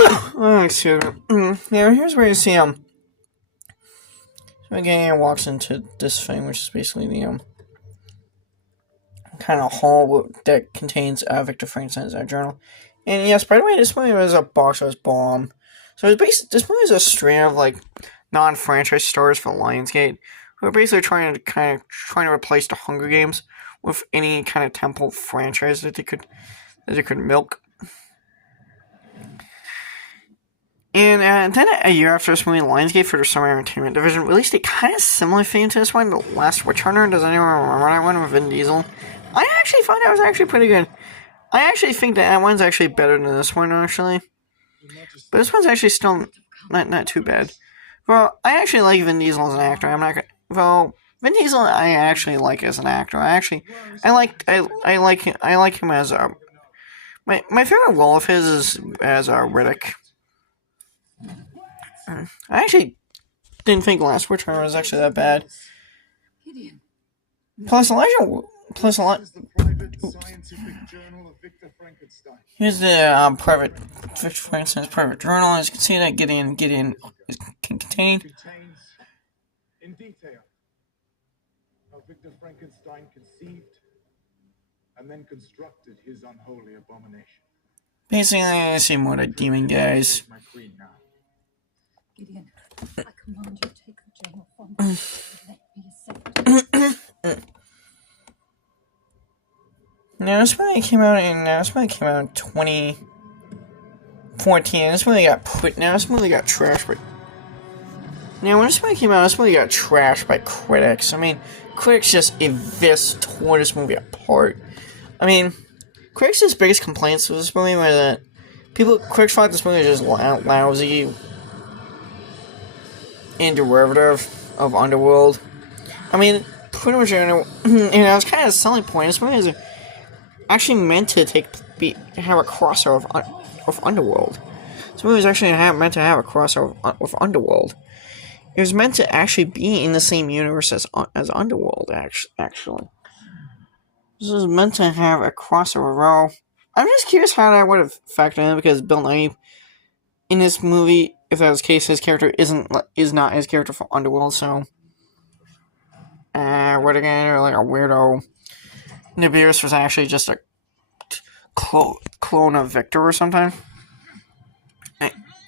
Oh, excuse me. Yeah, here's where you see him. So again, walks into this thing, which is basically the kind of hall that contains Victor Frankenstein's journal. And yes, by the way, this movie was a box office bomb. So it's this movie is a string of like non-franchise stars for Lionsgate who are basically trying to replace the Hunger Games with any kind of temple franchise that they could milk. And then a year after this movie, Lionsgate for their summer entertainment division released a kind of similar theme to this one, The Last Witch Hunter. Does anyone remember that one with Vin Diesel? I actually thought that was actually pretty good. I actually think that one's actually better than this one, actually. But this one's actually still not too bad. Well, I actually like Vin Diesel as an actor. I'm not gonna... Well, Vin Diesel I actually like as an actor. I like him as a... My favorite role of his is as Riddick. I actually didn't think Last Witch Hunter was actually that bad. Plus, here's the private Victor Frankenstein's private journal. As you can see, that Gideon can contain. In detail, how Victor Frankenstein conceived and then constructed his unholy abomination. Basically, I see more like demon guys. Gideon, I command you take the journal from me and let me accept. Now, this movie came out in 2014. This movie got trashed. When this movie came out, this movie got trashed by critics. I mean, critics just tore this movie apart. I mean, critics' biggest complaints with this movie were that critics thought this movie was just lousy and derivative of Underworld. I mean, pretty much, it's kind of a selling point. This movie is actually meant to have a crossover of Underworld. This movie was actually meant to have a crossover with Underworld. It was meant to actually be in the same universe as Underworld, actually. This was meant to have a crossover. Well, I'm just curious how that would have factored in, because Bill Nighy, in this movie, if that was the case, his character is not his character for Underworld, so... what again, or like a weirdo... Nibiru was actually just a clone of Victor or something.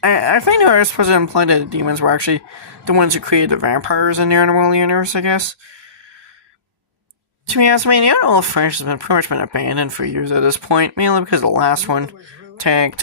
I think they were supposed to imply that the demons were actually the ones who created the vampires in the Underworld universe, I guess. To be honest, the Underworld franchise has pretty much been abandoned for years at this point, mainly because the last one tanked.